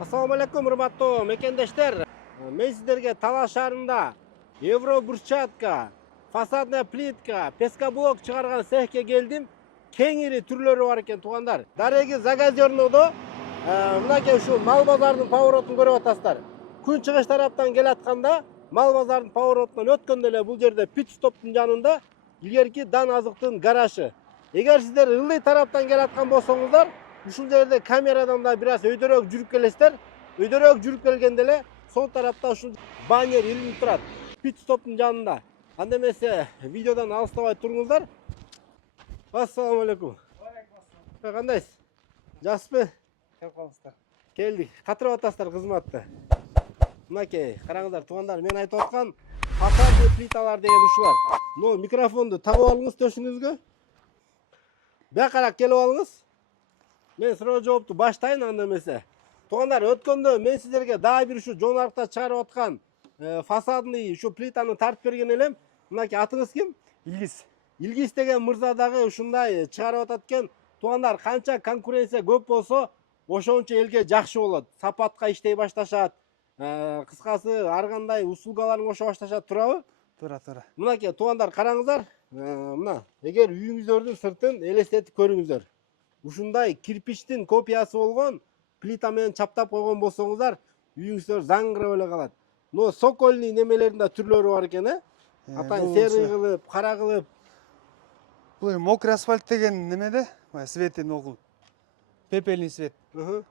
Assalamu alaikum, урматтуу мекендештер. Мен сиздерге Талас шаарында евро брусчатка, фасадная плитка, пескоблок чыгарган цехке келдим. Кеңири түрлөрү бар экен туугандар. Дареги Загазернодо мынакей ушул мал базарынын поворотун көрүп атасыздар. Күн чыгыш тараптан келатканда мал базарынын поворотунан өткөндө эле бул жерде пит стоптун жанында илгерки дан азыктын гаражы. Эгер сиздер ылдый тараптан келаткан болсоңуздар, ушул жерде камерадан да бир аз өйдөрөөк жүрүп келесиздер. Өйдөрөөк жүрүп келгенде эле сол тарапта ушул баннер илинип турат. Пит стоптун жанында. Анда эмесе видеодон алыстабай туруңуздар. Ассаламу алейкум. Кандайсыз? Жакшысызбы? Кеп калыңыздар. Келдик. Катырып атасыздар кызматты. Мынакей, караңыздар туугандар, мен айтып аткан фасадный плиталар деген ушулар. Но микрофонду тагып алыңыз төшүңүзгө. Бияка карап келип алыңыз. Мен суроо жоопту баштайын анда эмесе. Туугандар, өткөндө мен сиздерге дагы бир ушу жон аркта чыгарып аткан фасадный ушу плитаны тартып берген элем. Мынакей атыңыз ким? Илгиз. Илгиз деген мырза дагы ушундай чыгарып атат экен. Туугандар, канча конкуренция көп болсо, ошончо элге жакшы болот. Сапатка иштей башташат. Кыскасы, ар кандай услугаларын кошо башташат, туурабы? Туура. Мынакей туугандар, караңыздар. Мына, эгер үйүңүздөрдүн сыртын элестетип көрүңүздөр. Ушундай кирпичтин копиясы болгон плита менен чаптап койгон болсоңуздар, үйүңүздөр заңгырап эле калат. Но сокольный немелердин да түрлөрү бар экен, Атайын серый кылып, кара кылып. Бул мокрый асфальт деген немеде? Светин окул. Пепельный свет.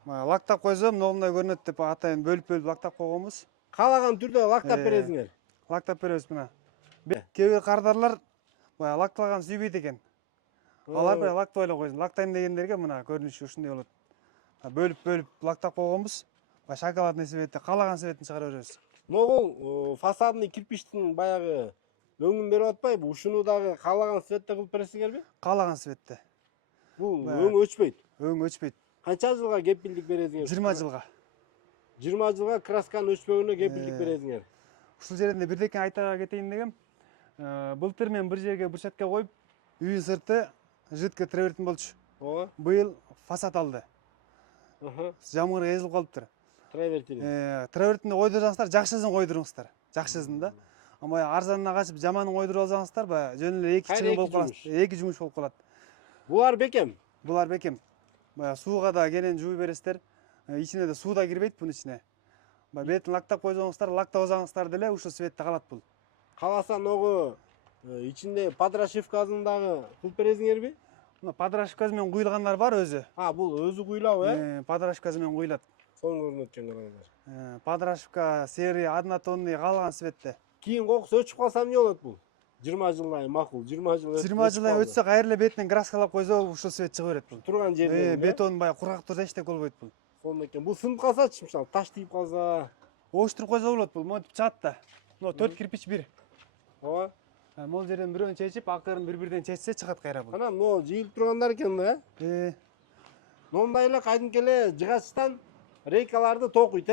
Лактап койсом, мындай көрүнөт деп атайын бөлүп лактап койгонбуз. Каалаган түрдө лактап бересиңер. Лактап беребиз мына. Кээ бир кардарлар лакталган сүйбөйт экен. Алар лактап эле койсун. Лактайм дегендерге мына көрүнүшү ушундай болот. Бөлүп лактап койгонбуз. Шоколадный светти, каалаган светин чыгара беребиз. Могул фасадный кирпичтин баягы өңүн берип атпайбы? Ушуну дагы каалаган светте кылып бересиңерби? Каалаган светте. Бул өң өчпөйт. Өң өчпөйт. Канча жылга кепилдик бересиңер? 20 жылга. 20 жылга красканын өчпөгөнүнө кепилдик бересиңер. Ушул жеринде бирдеке айта кетейин дегем. Былтыр мен бир жерге брусчатка коюп, үйүн сырты жидкий тревертин болчу. Ооба. Быйыл фасад алды. Жамыры эзилип калыптыр. Тревертинди койдурсаңыздар, жакшысын койдуруңуздар. Жакшысын да. Ама арзанына качып жаманын койдуруп алсаңыздар, жөн эле эки чыгым болуп калат. Эки жумуш болуп калат. Булар бекем. Булар бекем. Сууга да кенен жууй бересиздер. Ичине да суу да кирбейт бунун ичине. Бетин лактап койсоңуздар, лактабасаңыздар деле ушул светте калат бул. Каласа ногу ичинде подрошивкасын дагы кылып бересиңерби? Подрошивкасы менен куйулгандар бар өзү. Бул өзү куйлабы, Подрошивкасы менен куйулат. Сонун көрүнөт экен караңыздар. Подрошивка серый однотонный калган светте. Кийин кокусу өчүп калса эмне болот бул? 20 жылдай макул, 20 жыл. 20 жылдан өтсө кайра эле бетинен краскалап койсо ушул свет чыга берет бул. Турган жерден. Бетон кургак турса эчтеке болбойт бул. Сонун экен. Бул сынып калсачы, мисалы, таш тийип калса, оштуруп койсо болот бул. Монтип чыгат да. 4 кирпич бир. Ооба. Могул жерден бирөөнү чечип, акырын бир-бирден чечсе чыгат кайра бул. Анан могу жыйылып тургандар экен да. Момундай эле кайдымкы эле жыгачтан рейкаларды токуйт,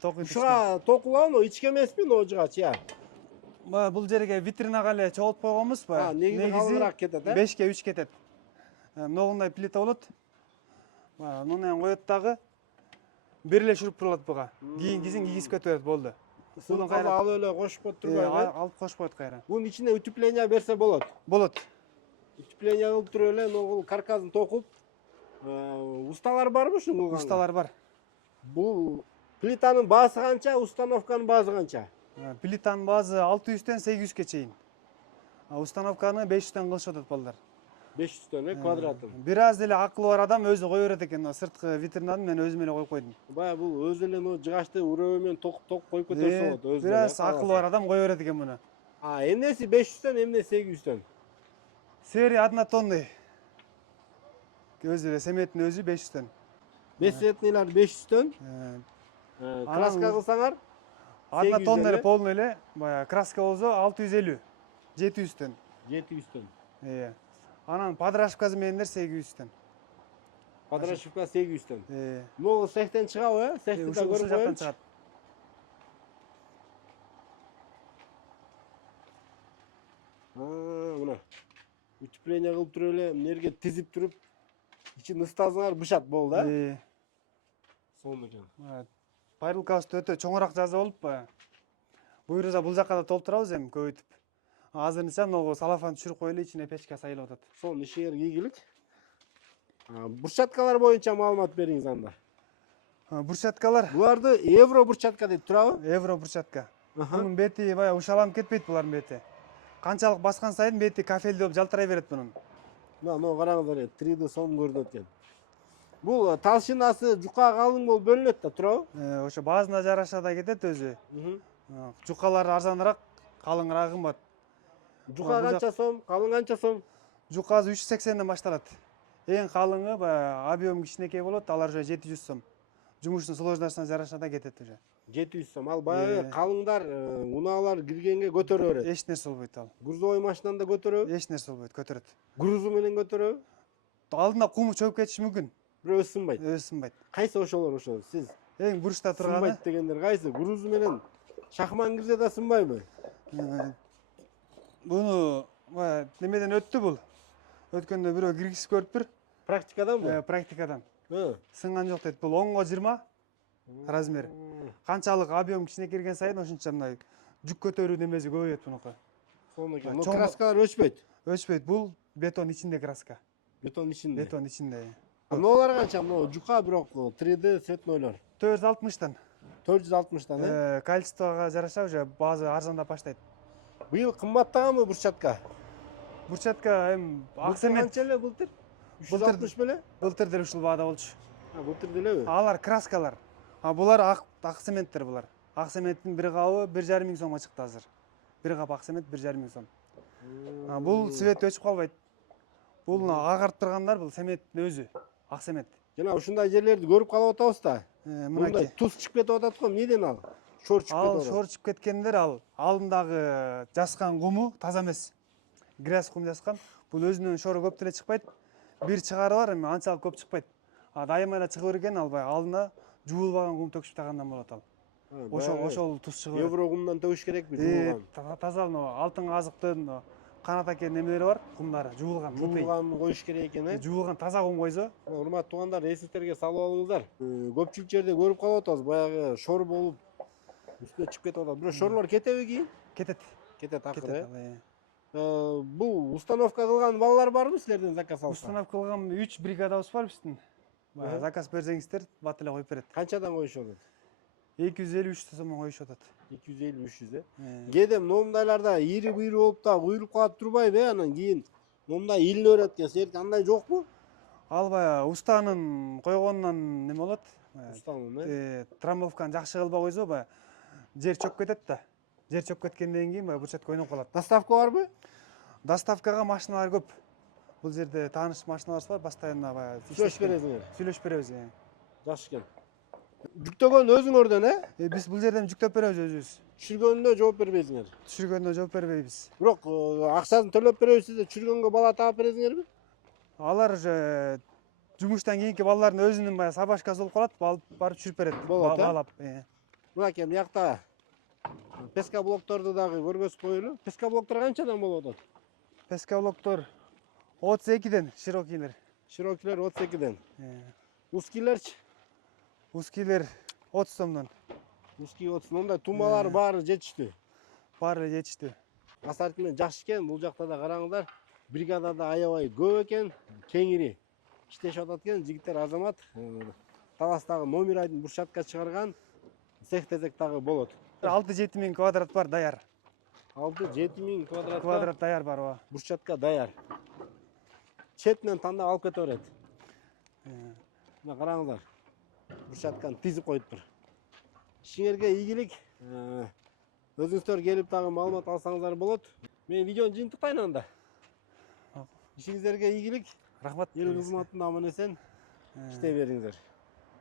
Токуйт. Ушуга токулган ичке эмеспи, но жыгач, Бул жерге витринага эле чогултуп койгонбуз. Негизи калыңыраак кетет, 5ке 3 кетет. Могундай плита болот. Мунун коет дагы бир эле шуруп турулат буга. Кийинкисин кийгизип кетип берет, болду. Сулун кайра алып эле кошуп коюп турбайбы? Алып кошуп коет кайра. Бунун ичине утепление берсе болот. Болот. Утепление кылып туруп эле могул каркасын токуп, усталар барбы ушуну кылганга? Усталар бар. Бул плитанын баасы канча, установканын баасы канча? Плитанын баасы 600-тен 800-ке чейин. Установканы 500-тен кылышып атат балдар. 500-тен квадратын. Бир аз эле акылы бар адам өзү кое берет экен. Сырткы витринаны мен өзүм эле коюп койдум. Бая бул өзү эле жыгачты урөбө менен токуп коюп көтөрсө болот өзү. Бир аз акылы бар адам кое берет экен муну. Эмнеси 500-тен, эмнеси 800-тен? Серый однотонный. Өзү эле семеттин өзү 500-тен. Бесцветныйлар 500-тен. Краска кылсаңар? Однотонный эле полный эле, краска болсо 650, 700-тен. 700-тен. Анан подрошивкасы менендер 800-тен. Подрошивка 800-тен. Могу цехтен чыгабы, цехти да көрүп коелучу. Мына. Утепление кылып туруп эле, эмнерге тизип туруп, ичин ыстасаңар бышат болду, Сонун экен. Пайрылкабызды өтө чоңураак жаза болуп баягы. Буйрса бул жакка да толтурабыз эми көбөйтүп. Азырынча могу салафан түшүрүп коелу, ичине печка сайылып атат. Сонун ишиңерге ийгилик. Бурчаткалар боюнча маалымат бериңиз анда. Бурчаткалар Буларды евро бурчатка деп турабы? евро бурчатка. Bunun бети баягы ушаланып кетпейт булардын бети. Канчалык баскан сайын бети кафелдүү болуп жалтырай берет бунун. Мына караңыздар, 3D сом көрүнөт экен. Бул талшынасы жука калың болуп бөлүнөт да, турабы? Ошо баазына жараша да кетет өзү. Жукалар арзаныраак, калыңыраак кымбат. Жука канча сом, калың канча сом? Жукасы 380ден башталат. Эң калыңы баягы объем кичинекей болот, алар уже 700 сом. Жумуштун сложностуна жараша да кетет уже. 700 сом. Ал баягы калыңдар, унаалар киргенге көтөрө берет. Эч нерсе болбойт ал. Грузовой машинаны да көтөрөбү? Эч нерсе болбойт, көтөрөт. Грузу менен көтөрөбү? Алдында куму чөгүп кетиши мүмкүн. Бирөө сынбайт. Сынбайт. Кайсы ошолор ошол? Сиз Эң бурчта турганы сынбайт дегендер кайсы? Грузу менен шахман кирсе да сынбайбы? Буну немеден өттү бул. Өткөндө бирөө киргизип көрүптүр. Практикаданбы? Практикадан. Сынган жок дейт. Бул 10го 20 размер. Канчалык объем кичине кирген сайын ошончо мындай жүк көтөрүү немеси көбөйөт бунуку. Сонун экен. Но краскалар өчпөйт. Өчпөйт. Бул бетон ичинде краска. Бетон ичинде. Бетон ичинде. Мыналар канча? Мына жука бирок 3D цветнойлор. 460тан. 460тан, Качествого жараша уже баазы арзандап баштайт. Быйыл кымбаттаганбы бурчатка? Бурчатка эми аксемент Канча эле былтыр? 360 беле? былтыр деле ушул баада болчу. Былтыр делеби? Алар краскалар. Булар аксементтер булар. Аксементтин бир кабы 1,5 миң сомго чыкты азыр. Бир кап аксемент 1,5 миң сом. Бул цвет өчүп калбайт. Бул агарып тургандар бул цементтин өзү, аксемент. Жана ушундай жерлерди көрүп калып атабыз да. Мынакей. Туз чыгып кетип атат го, эмнеден ал? Шор чыгып кетип атат. Шор чыгып кеткендер ал алдындагы жаскан куму таза эмес. Грязь кум жаскан. Бул өзүнүн шору көп деле чыкпайт. Бир чыгарылар, эми анчалык көп чыкпайт. Дайыма эле чыгып берген ал баягы алдына жуулбаган кум төкүп таггандан болот ал. Ошол туз чыгып берет. Евро кумдан төгүш керекпи жуулган? Таза алтын казыктын канат акен немелери бар, кумдары жуулган. Жуулган коюш керек экен, Жуулган таза кум койсо. Урматтуу туугандар, эсиңизге салып алыңыздар. Көпчүлүк жерде көрүп калып атабыз, баягы шор болуп үстүнө чыгып кетип атат. Бирок шорлор кетеби кийин? Кетет. Кетет акыры. Бул установка кылган балалар барбы силерден заказ алса? Установка кылган 3 бригадабыз бар биздин. Заказ берсеңиздер, бат эле коюп берет. Канчадан коюшуп атат? 250-300 сомдон коюшуп атат. 250-300, Кээде момундайларда ири быйры болуп да куйруп калып турбайбы, анан кийин момундай илине берет экен. Силердики андай жокпу? Ал баягы устанын койгонунан неме болот? Устанын, Трамбовканы жакшы кылбай койсо баягы жер чөкүп кетет да. Жер чөкүп кеткенден кийин баягы бурчатка ойноп калат. Доставка барбы? Доставкага машиналар көп. Бул жерде тааныш машиналарыбыз бар, постоянно баягы Сүйлөшүп бересиңер. Сүйлөшүп беребиз. Жакшы экен. Жүктөгөн өзүңөрдөн, Биз бул жерден жүктөп беребиз өзүбүз. Түшүргөндө жооп бербейсиңер. Түшүргөндө жооп бербейбиз. Бирок акчасын төлөп беребиз де, түшүргөнгө бала таап бересиңерби? Алар уже жумуштан кийинки балдардын өзүнүн баягы собачкасы болуп калат, барып түшүрүп берет. Баалап. Мынакей биякта песка блокторду дагы көргөзүп коелу. Песка блоктор канчадан болуп атат? Песка блоктор 32ден, широкийлер. Широкилер 32ден. Узкилерчи? Узкилер 30 сомдон. Узкий 30. Мындай тумалар баары жетиштүү. Баары жетиштүү. Ассортимент жакшы экен. Бул жакта да караңыздар. Бригадада аябай көп экен. Кеңири иштешип атат экен. Жигиттер азамат. Таластагы номер айдын бурчатка чыгарган. Цех тезек дагы болот. 6-7 миң квадрат бар даяр. 6-7 миң Квадрат даяр бар ооба. Бурчатка даяр. Четинен тандап алып кете берет. Мына караңыздар. Бурчатканы тизип коюптур. Ишиңерге ийгилик. Өзүңүздөр келип дагы маалымат алсаңыздар болот. Мен видеону жыйынтыктайын анда. Ишиңиздерге ийгилик. Рахмат. Эл кызматында аман эсен иштей бериңиздер.